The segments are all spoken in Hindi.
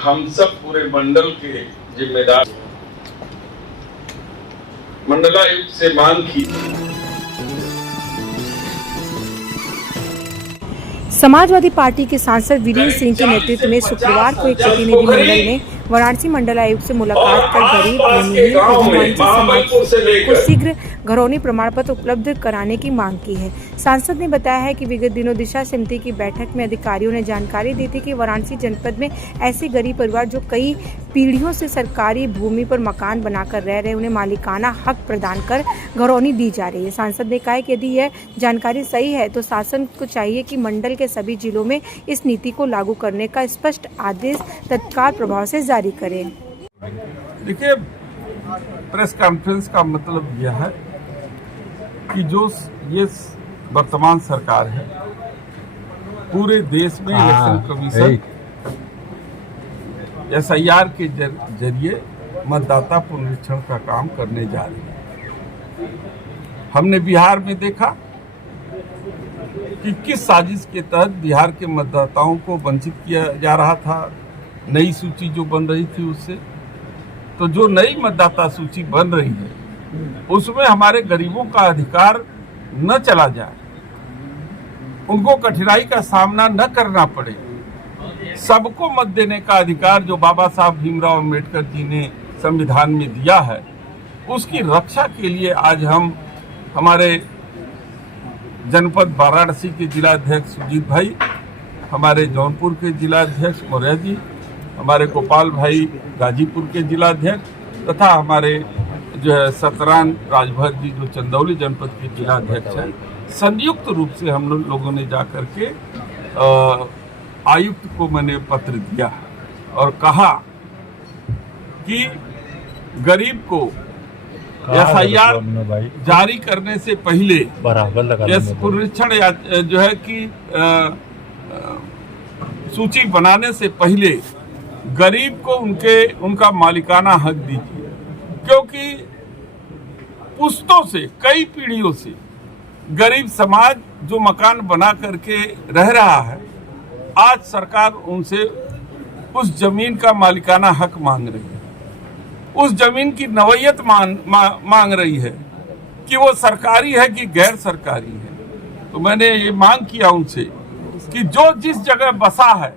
हम सब पूरे मंडल के जिम्मेदार मंडलायुक्त से मांग की। समाजवादी पार्टी के सांसद वीरेंद्र सिंह के नेतृत्व में शुक्रवार को एक प्रतिनिधिमंडल ने वाराणसी मंडलायुक्त से मुलाकात कर गरीब भूमिहीन और वंचित समाज को शीघ्र घरौनी प्रमाण पत्र उपलब्ध कराने की मांग की है। सांसद ने बताया है कि विगत दिनों दिशा समिति की बैठक में अधिकारियों ने जानकारी दी थी कि वाराणसी जनपद में ऐसे गरीब परिवार जो कई पीढ़ियों से सरकारी भूमि पर मकान बनाकर रह रहे, उन्हें मालिकाना हक प्रदान कर घरौनी दी जा रही है। सांसद ने कहा कि यदि यह जानकारी सही है तो शासन को चाहिए कि मंडल के सभी जिलों में इस नीति को लागू करने का स्पष्ट आदेश तत्काल प्रभाव से जारी करें। देखिए, प्रेस कॉन्फ्रेंस का मतलब यह है कि जो ये वर्तमान सरकार है पूरे देश में इलेक्शन कमीशन SIR के जरिए मतदाता पुनरीक्षण का काम करने जा रही है। हमने बिहार में देखा कि किस साजिश के तहत बिहार के मतदाताओं को वंचित किया जा रहा था। नई सूची जो बन रही थी उससे, तो जो नई मतदाता सूची बन रही है उसमें हमारे गरीबों का अधिकार न चला जाए, उनको कठिनाई का सामना न करना पड़े, सबको मत देने का अधिकार जो बाबा साहब भीमराव अम्बेडकर जी ने संविधान में दिया है, उसकी रक्षा के लिए आज हम हमारे जनपद वाराणसी के जिलाध्यक्ष सुजीत भाई, हमारे जौनपुर के जिलाध्यक्ष मौर्य जी, हमारे गोपाल भाई गाजीपुर के जिलाध्यक्ष तथा हमारे जो है सतरान राजभर जी जो चंदौली जनपद के जिलाध्यक्ष हैं, संयुक्त रूप से हम लोगों ने जाकर के आयुक्त को मैंने पत्र दिया और कहा कि गरीब को SIR जारी करने से पहले पुनरीक्षण जो है कि सूची बनाने से पहले गरीब को उनका मालिकाना हक दीजिए, क्योंकि पुश्तों से कई पीढ़ियों से गरीब समाज जो मकान बना करके रह रहा है, आज सरकार उनसे उस जमीन का मालिकाना हक मांग रही है, उस जमीन की नवैयत मांग रही है कि वो सरकारी है कि गैर सरकारी है। तो मैंने ये मांग किया उनसे कि जो जिस जगह बसा है,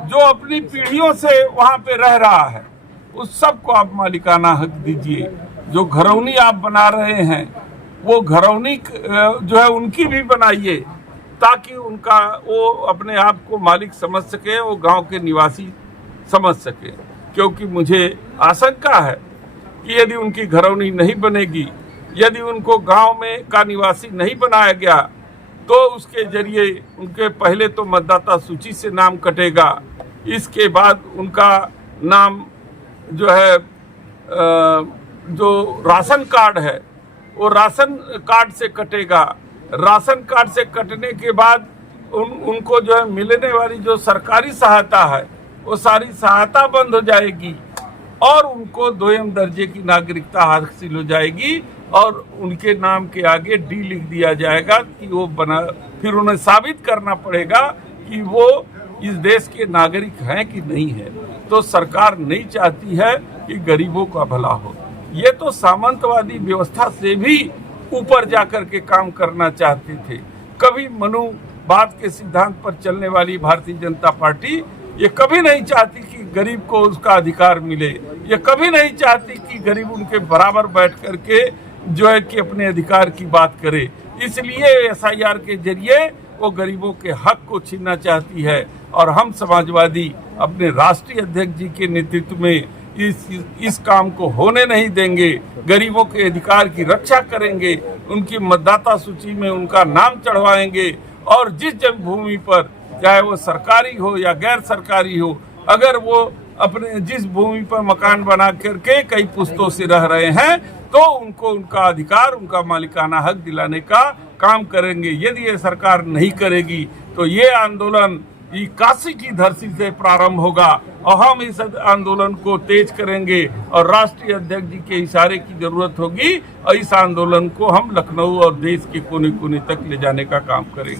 जो अपनी पीढ़ियों से वहां पे रह रहा है, उस सबको आप मालिकाना हक दीजिए। जो घरौनी आप बना रहे हैं वो घरौनी जो है उनकी भी बनाइए, ताकि उनका वो अपने आप को मालिक समझ सके, वो गांव के निवासी समझ सके। क्योंकि मुझे आशंका है कि यदि उनकी घरौनी नहीं बनेगी, यदि उनको गांव में का निवासी नहीं बनाया गया, तो उसके जरिए उनके पहले तो मतदाता सूची से नाम कटेगा, इसके बाद उनका नाम जो है जो राशन कार्ड है वो राशन कार्ड से कटेगा। राशन कार्ड से कटने के बाद उनको जो है मिलने वाली जो सरकारी सहायता है वो सारी सहायता बंद हो जाएगी और उनको 2म दर्जे की नागरिकता हासिल हो जाएगी और उनके नाम के आगे D लिख दिया जाएगा कि वो बना। फिर उन्हें साबित करना पड़ेगा कि वो इस देश के नागरिक हैं कि नहीं है। तो सरकार नहीं चाहती है कि गरीबों का भला हो। ये तो सामंतवादी व्यवस्था से भी ऊपर जाकर के काम करना चाहते थे। कभी मनुवाद के सिद्धांत पर चलने वाली भारतीय जनता पार्टी ये कभी नहीं चाहती कि गरीब को उसका अधिकार मिले। ये कभी नहीं चाहती कि गरीब उनके बराबर बैठ करके जो है कि अपने अधिकार की बात करे। इसलिए SIR के जरिए वो गरीबों के हक को छीनना चाहती है और हम समाजवादी अपने राष्ट्रीय अध्यक्ष जी के नेतृत्व में इस काम को होने नहीं देंगे। गरीबों के अधिकार की रक्षा करेंगे, उनकी मतदाता सूची में उनका नाम चढ़वाएंगे और जिस जन्मभूमि पर, चाहे वो सरकारी हो या गैर सरकारी हो, अगर वो अपने जिस भूमि पर मकान बना करके कई पुश्तों से रह रहे हैं, तो उनको उनका अधिकार, उनका मालिकाना हक दिलाने का काम करेंगे। यदि ये सरकार नहीं करेगी तो ये आंदोलन काशी की धरती से प्रारंभ होगा और हम इस आंदोलन को तेज करेंगे और राष्ट्रीय अध्यक्ष जी के इशारे की जरूरत होगी और इस आंदोलन को हम लखनऊ और देश के कोने कोने तक ले जाने का काम करेंगे।